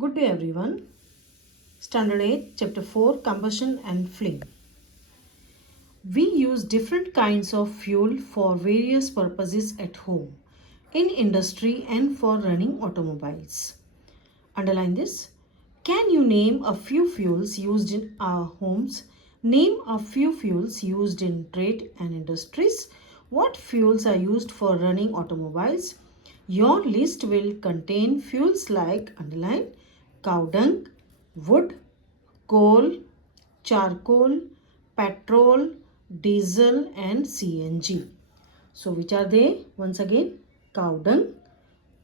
Good day everyone. Standard 8, Chapter 4, Combustion and Flame. We use different kinds of fuel for various purposes at home, in industry and for running automobiles. Underline this. Can you name a few fuels used in our homes? Name a few fuels used in trade and industries. What fuels are used for running automobiles? Your list will contain fuels like underline cow dung, wood, coal, charcoal, petrol, diesel and CNG. So which are they? Once again, cow dung,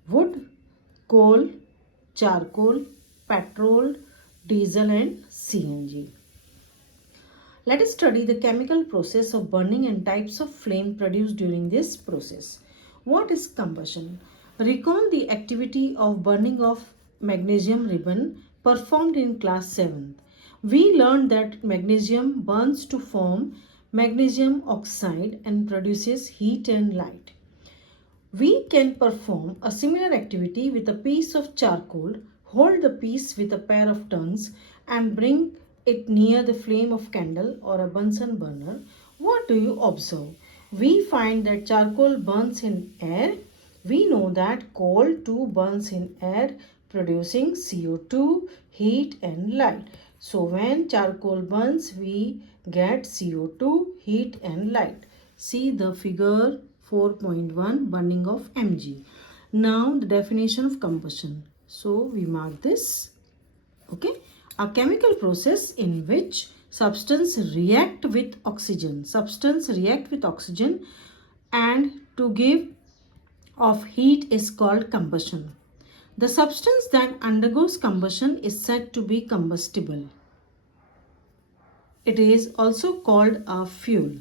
wood, coal, charcoal, petrol, diesel and CNG. Let us study the chemical process of burning and types of flame produced during this process. What is combustion? Recall the activity of burning of magnesium ribbon performed in class 7th. We learned that magnesium burns to form magnesium oxide and produces heat and light. We can perform a similar activity with a piece of charcoal, hold the piece with a pair of tongues and bring it near the flame of candle or a Bunsen burner. What do you observe? We find that charcoal burns in air. We know that coal too burns in air, producing CO2, heat and light. So when charcoal burns, we get CO2, heat and light. See the figure 4.1 burning of Mg. Now the definition of combustion. So we mark this. Okay. A chemical process in which substance react with oxygen. Substance react with oxygen and to give of heat is called combustion. The substance that undergoes combustion is said to be combustible. It is also called a fuel.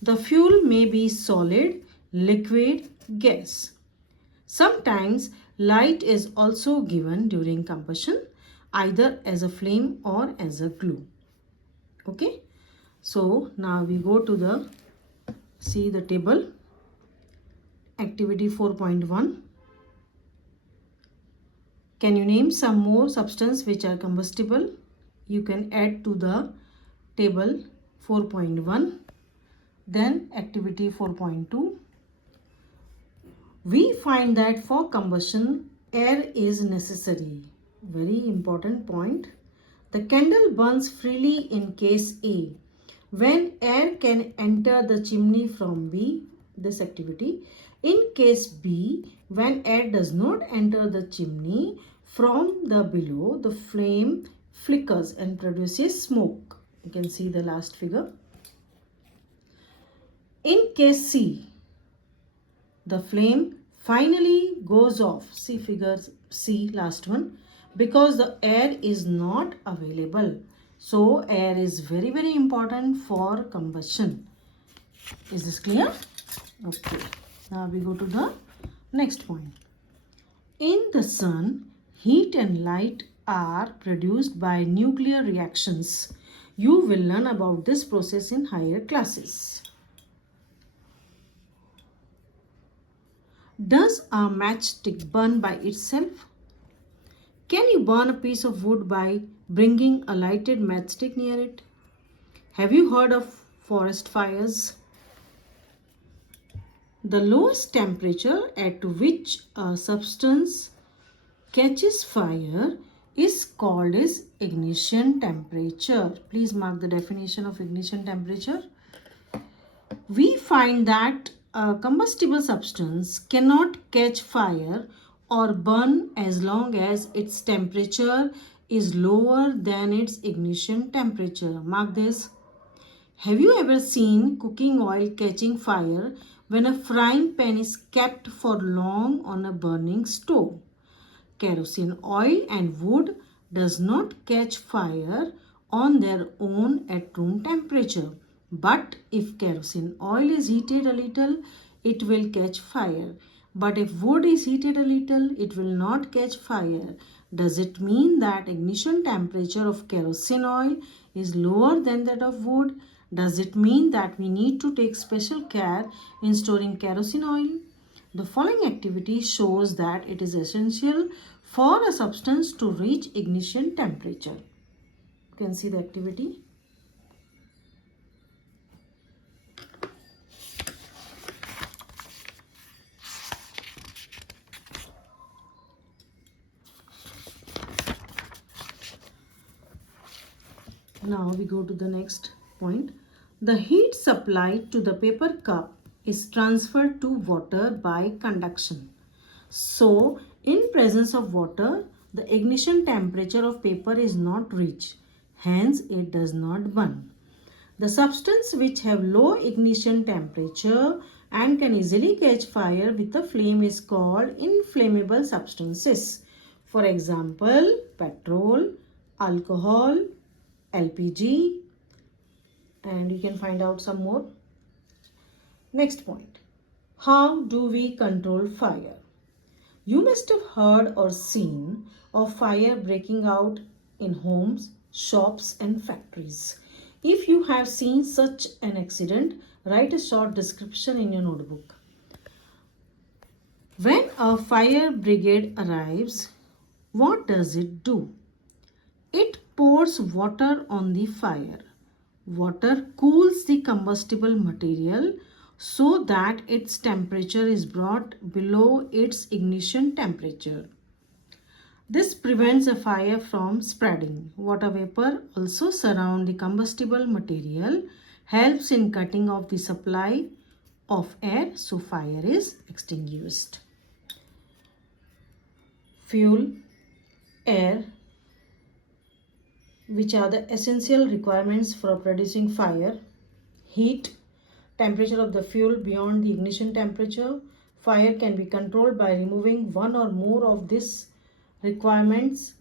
The fuel may be solid, liquid, gas. Sometimes light is also given during combustion either as a flame or as a glue. Okay. So now we go to the table. Activity 4.1. Can you name some more substances which are combustible? You can add to the table 4.1. Then activity 4.2. We find that for combustion, air is necessary. Very important point. The candle burns freely in case A. When air can enter the chimney from B, this activity. In case B, when air does not enter the chimney from the below, the flame flickers and produces smoke. You can see the last figure. In case C, the flame finally goes off. See figure C, last one, because the air is not available. So air is very, very important for combustion. Is this clear? Okay. Now we go to the next point. In the sun, heat and light are produced by nuclear reactions. You will learn about this process in higher classes. Does a matchstick burn by itself? Can you burn a piece of wood by bringing a lighted matchstick near it? Have you heard of forest fires? The lowest temperature at which a substance catches fire is called as ignition temperature. Please mark the definition of ignition temperature. We find that a combustible substance cannot catch fire or burn as long as its temperature is lower than its ignition temperature. Mark this. Have you ever seen cooking oil catching fire when a frying pan is kept for long on a burning stove? Kerosene oil and wood does not catch fire on their own at room temperature. But if kerosene oil is heated a little, it will catch fire. But if wood is heated a little, it will not catch fire. Does it mean that ignition temperature of kerosene oil is lower than that of wood? Does it mean that we need to take special care in storing kerosene oil? The following activity shows that it is essential for a substance to reach ignition temperature. You can see the activity. Now we go to the next point. The heat supplied to the paper cup is transferred to water by conduction. So, in presence of water, the ignition temperature of paper is not reached. Hence, it does not burn. The substance which have low ignition temperature and can easily catch fire with a flame is called inflammable substances. For example, petrol, alcohol, LPG, and you can find out some more. Next point. How do we control fire? You must have heard or seen of fire breaking out in homes, shops and factories. If you have seen such an accident, write a short description in your notebook. When a fire brigade arrives, what does it do? It pours water on the fire. Water cools the combustible material so that its temperature is brought below its ignition temperature. This prevents a fire from spreading. Water vapor also surrounds the combustible material, helps in cutting off the supply of air, so fire is extinguished. Fuel, air, which are the essential requirements for producing fire. Heat, temperature of the fuel beyond the ignition temperature. Fire can be controlled by removing one or more of these requirements.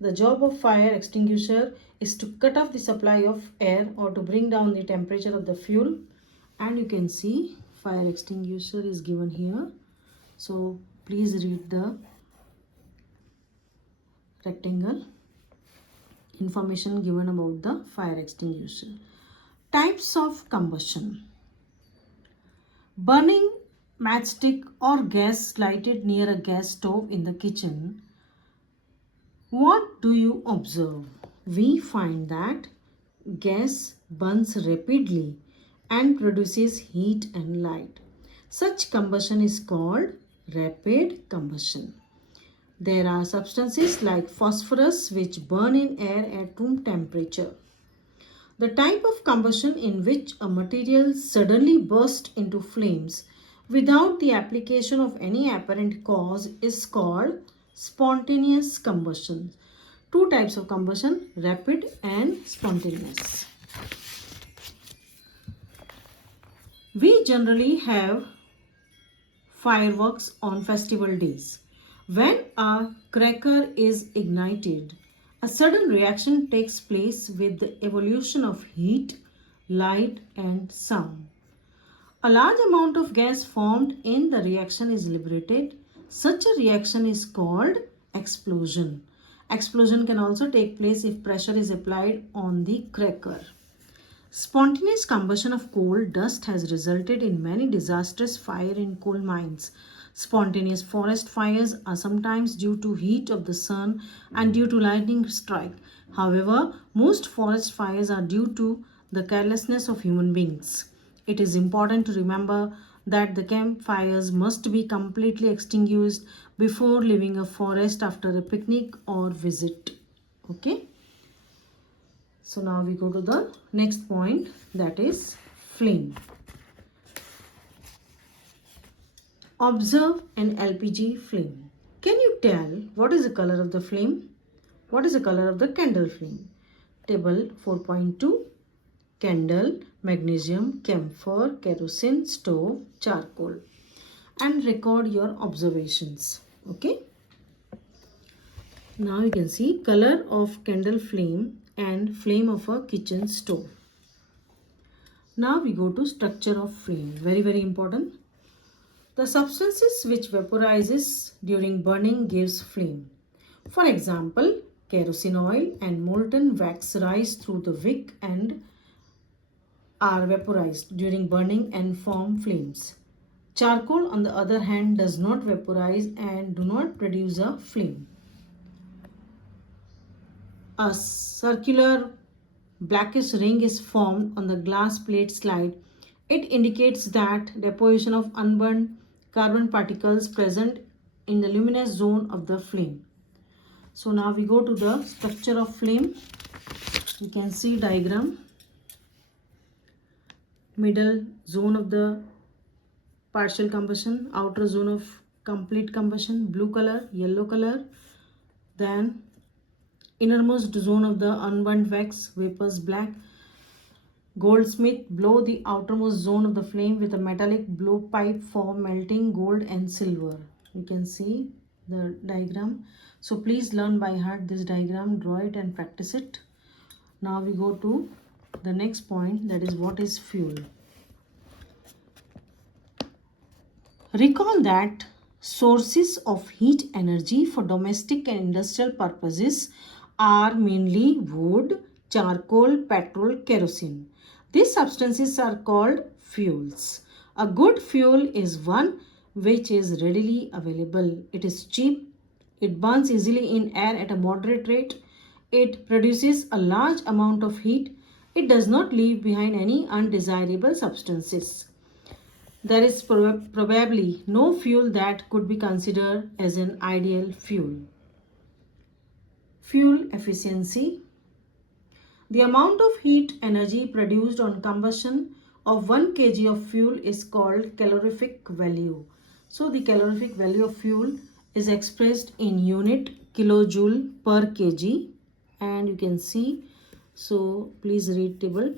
The job of fire extinguisher is to cut off the supply of air or to bring down the temperature of the fuel. And you can see fire extinguisher is given here. So please read the rectangle information given about the fire extinguisher. Types of combustion. Burning matchstick or gas lighted near a gas stove in the kitchen. What do you observe? We find that gas burns rapidly and produces heat and light. Such combustion is called rapid combustion. There are substances like phosphorus which burn in air at room temperature. The type of combustion in which a material suddenly bursts into flames without the application of any apparent cause is called spontaneous combustion. Two types of combustion, rapid and spontaneous. We generally have fireworks on festival days. When a cracker is ignited, a sudden reaction takes place with the evolution of heat, light and sound. A large amount of gas formed in the reaction is liberated. Such a reaction is called explosion. Explosion can also take place if pressure is applied on the cracker. Spontaneous combustion of coal dust has resulted in many disastrous fires in coal mines. Spontaneous forest fires are sometimes due to heat of the sun and due to lightning strike. However, most forest fires are due to the carelessness of human beings. It is important to remember that the campfires must be completely extinguished before leaving a forest after a picnic or visit. Okay. So now we go to the next point, that is flame. Observe an LPG flame. Can you tell what is the color of the flame? What is the color of the candle flame? Table 4.2. Candle, magnesium, camphor, kerosene, stove, charcoal. And record your observations. Okay. Now you can see color of candle flame and flame of a kitchen stove. Now we go to structure of flame. Very, very important. The substances which vaporizes during burning gives flame. For example, kerosene oil and molten wax rise through the wick and are vaporized during burning and form flames. Charcoal, on the other hand, does not vaporize and do not produce a flame. A circular blackish ring is formed on the glass plate slide. It indicates that deposition of unburned carbon particles present in the luminous zone of the flame. So now we go to the structure of flame. You can see diagram. Middle zone of the partial combustion, outer zone of complete combustion, blue color, yellow color. Then innermost zone of the unburned wax, vapors, black. Goldsmith blow the outermost zone of the flame with a metallic blowpipe for melting gold and silver. You can see the diagram. So please learn by heart this diagram, draw it and practice it. Now we go to the next point, that is what is fuel. Recall that sources of heat energy for domestic and industrial purposes are mainly wood, charcoal, petrol, kerosene. These substances are called fuels. A good fuel is one which is readily available. It is cheap. It burns easily in air at a moderate rate. It produces a large amount of heat. It does not leave behind any undesirable substances. There is probably no fuel that could be considered as an ideal fuel. Fuel efficiency. The amount of heat energy produced on combustion of 1 kg of fuel is called calorific value. So the calorific value of fuel is expressed in unit kilojoule per kg, and you can see, so please read table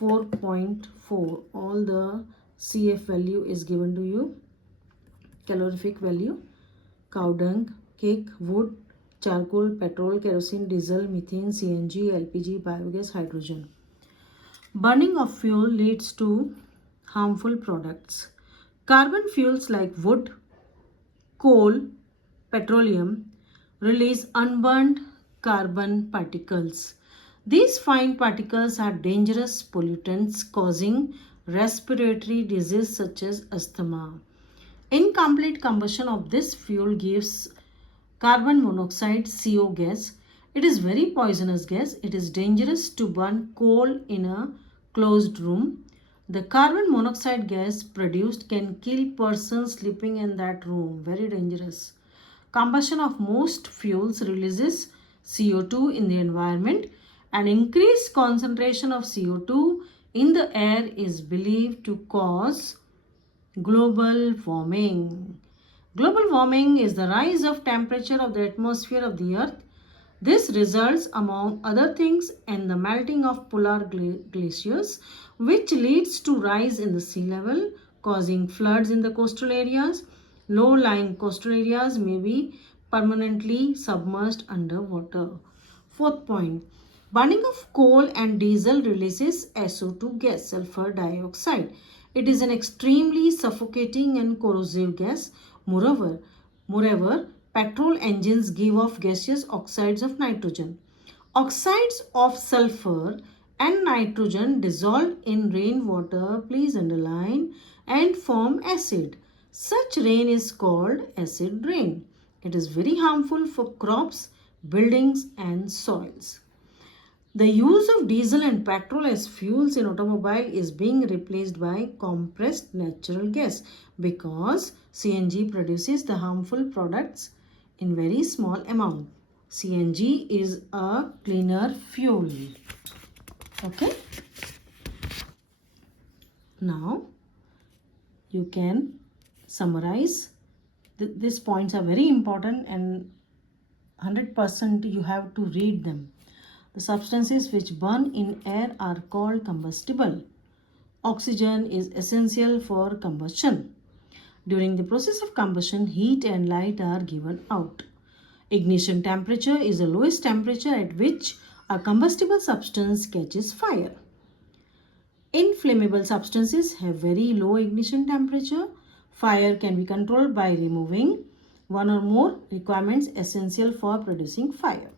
4.4. all the CF value is given to you. Calorific value: cow dung, cake, wood, charcoal, petrol, kerosene, diesel, methane, CNG, LPG, biogas, hydrogen. Burning of fuel leads to harmful products. Carbon fuels like wood, coal, petroleum release unburned carbon particles. These fine particles are dangerous pollutants causing respiratory disease such as asthma. Incomplete combustion of this fuel gives carbon monoxide CO gas. It is very poisonous gas. It is dangerous to burn coal in a closed room. The carbon monoxide gas produced can kill persons sleeping in that room. Very dangerous. Combustion of most fuels releases CO2 in the environment. An increased concentration of CO2 in the air is believed to cause global warming. Global warming is the rise of temperature of the atmosphere of the earth. This results, among other things, in the melting of polar glaciers, which leads to rise in the sea level, causing floods in the coastal areas. Low-lying coastal areas may be permanently submerged underwater. Fourth point, burning of coal and diesel releases SO2 gas, sulfur dioxide. It is an extremely suffocating and corrosive gas. Moreover, petrol engines give off gaseous oxides of nitrogen. Oxides of sulfur and nitrogen dissolve in rainwater, please underline, and form acid. Such rain is called acid rain. It is very harmful for crops, buildings, and soils. The use of diesel and petrol as fuels in automobile is being replaced by compressed natural gas because CNG produces the harmful products in very small amount. CNG is a cleaner fuel. Okay. Now you can summarize. These points are very important and 100% you have to read them. The substances which burn in air are called combustible. Oxygen is essential for combustion. During the process of combustion, heat and light are given out. Ignition temperature is the lowest temperature at which a combustible substance catches fire. Inflammable substances have very low ignition temperature. Fire can be controlled by removing one or more requirements essential for producing fire.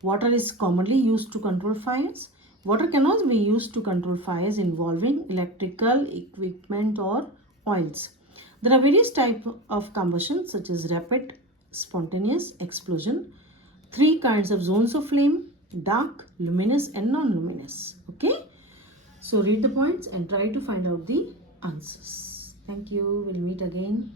Water is commonly used to control fires. Water cannot be used to control fires involving electrical equipment or oils. There are various types of combustion such as rapid, spontaneous, explosion. 3 kinds of zones of flame: dark, luminous and non-luminous. Okay. So read the points and try to find out the answers. Thank you. We'll meet again.